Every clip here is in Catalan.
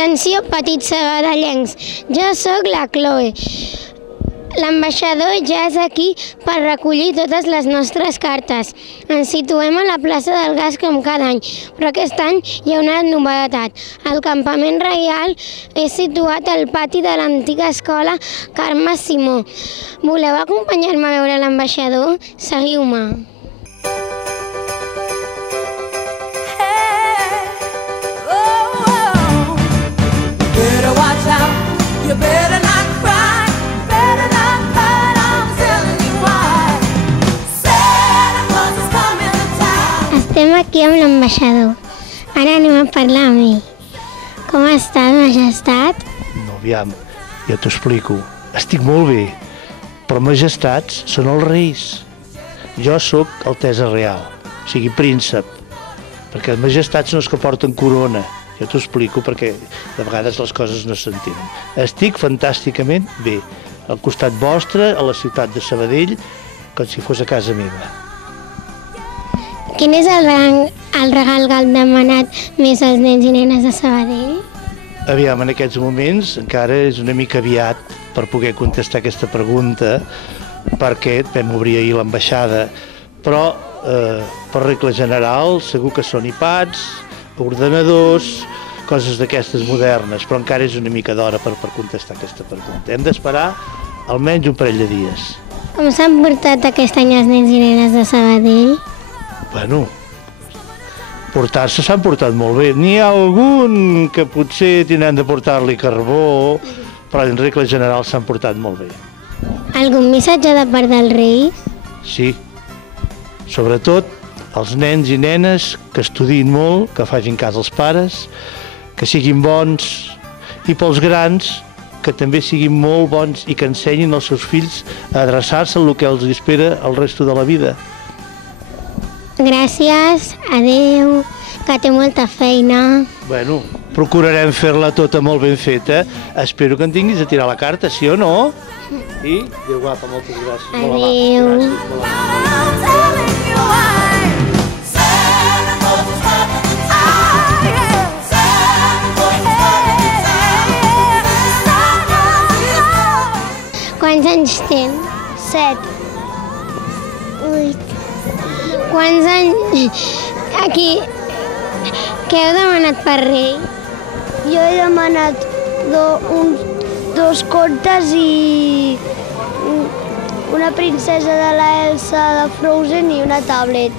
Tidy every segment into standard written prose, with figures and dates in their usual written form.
Atenció, petits sabadellencs, jo sóc la Chloe. L'ambaixador ja és aquí per recollir totes les nostres cartes. Ens situem a la plaça del Gas com cada any, però aquest any hi ha una novetat. El campament reial és situat al pati de l'antiga escola Carme Simó. Voleu acompanyar-me a veure l'ambaixador? Seguiu-me. Better watch out, you better not cry, better not fight, I'm telling you why. Santa Claus is coming to town. Estem aquí amb l'ambaixador. Ara anem a parlar amb ell. Com estàs, majestat? No, aviam, ja t'ho explico. Estic molt bé, però majestats són els reis. Jo sóc altesa real, o sigui príncep, perquè els majestats no és que porten corona. Jo t'ho explico perquè de vegades les coses no s'entenen. Estic fantàsticament bé, al costat vostre, a la ciutat de Sabadell, com si fos a casa meva. Quin és el regal que han demanat més els nens i nenes de Sabadell? Aviam, en aquests moments encara és una mica aviat per poder contestar aquesta pregunta, perquè vam obrir ahir l'ambaixada, però per regla general segur que són iPads, ordenadors, coses d'aquestes modernes, però encara és una mica d'hora per contestar aquesta pregunta. Hem d'esperar almenys un parell de dies. Com s'han portat aquest any els nens i nenes de Sabadell? Bueno, portar-se s'han portat molt bé. N'hi ha algun que potser tindran de portar-li carbó, però en regla general s'han portat molt bé. Algun missatge de part dels Reis? Sí, sobretot els nens i nenes que estudiïn molt, que facin cas als pares, que siguin bons, i pels grans que també siguin molt bons i que ensenyin als seus fills a adreçar-se al que els espera el resto de la vida. Gràcies, adeu, que té molta feina. Bueno, procurarem fer-la tota molt ben feta. Espero que en tinguis a tirar la carta, sí o no? I, adéu guapa, moltes gràcies. Adéu. I'm telling you why. Santa Claus is coming to town. Santa Claus is coming to town. Quants anys tens? 7. 8. Quants anys... Aquí... Què heu demanat per rei? Jo he demanat dos contes i una princesa de la Elsa de Frozen i una tablet.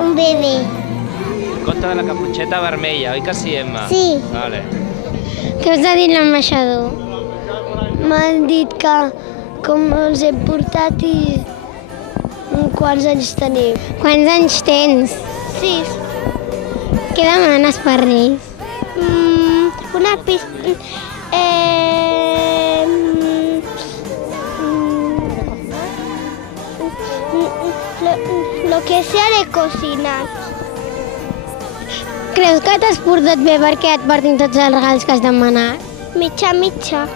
Un bebè. Conte de la caputxeta vermella, oi que sí, Emma? Sí. Vale. Què us ha dit l'ambaixador? M'han dit que com els hem portat i quants anys tenim. Quants anys tens? 6. Què demanes per reis? Una pista... Lo que sea de cocinar. Creus que t'has portat bé perquè et portin tots els regals que has demanat? Mitja, mitja.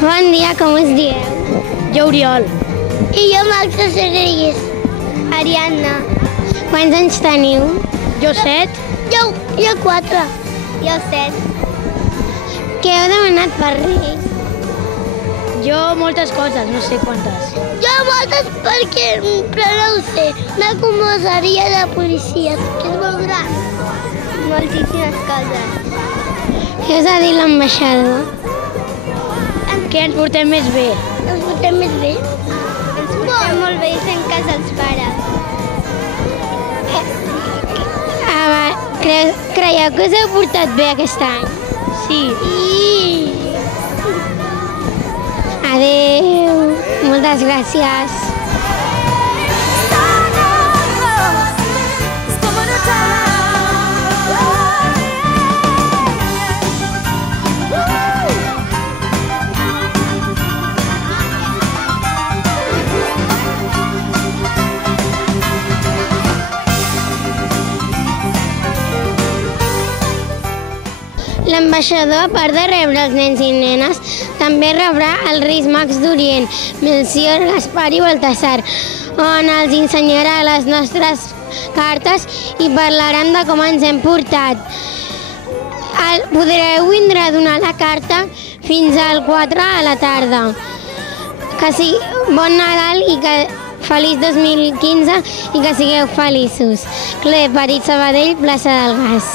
Bon dia, com us dieu? Jo, Oriol. I jo, Maxa Serreyes. Ariadna. Quants anys teniu? Jo, 7. Jo 4. Jo 7. Què heu demanat per reis? Jo moltes coses, no sé quantes. Jo moltes però no ho sé. Una comissaria de policia, que és molt gran. Moltíssimes coses. Què us ha dit l'ambaixador? Que ens portem més bé. Ens portem més bé? Ens portem molt bé i fem cas als pares. Creieu que us heu portat bé aquest any? Sí. Adéu. Moltes gràcies. Santa Claus is coming to town. L'ambaixador, a part de rebre els nens i nenes, també rebrà els Reis Mags d'Orient, Melcior, Gaspar i Baltasar, on els ensenyarà les nostres cartes i parlaran de com ens hem portat. Podreu vindre a donar la carta fins al 4 a la tarda. Que sigui bon Nadal i que feliç 2015 i que sigueu feliços. Cle, Petit Sabadell, plaça del Gas.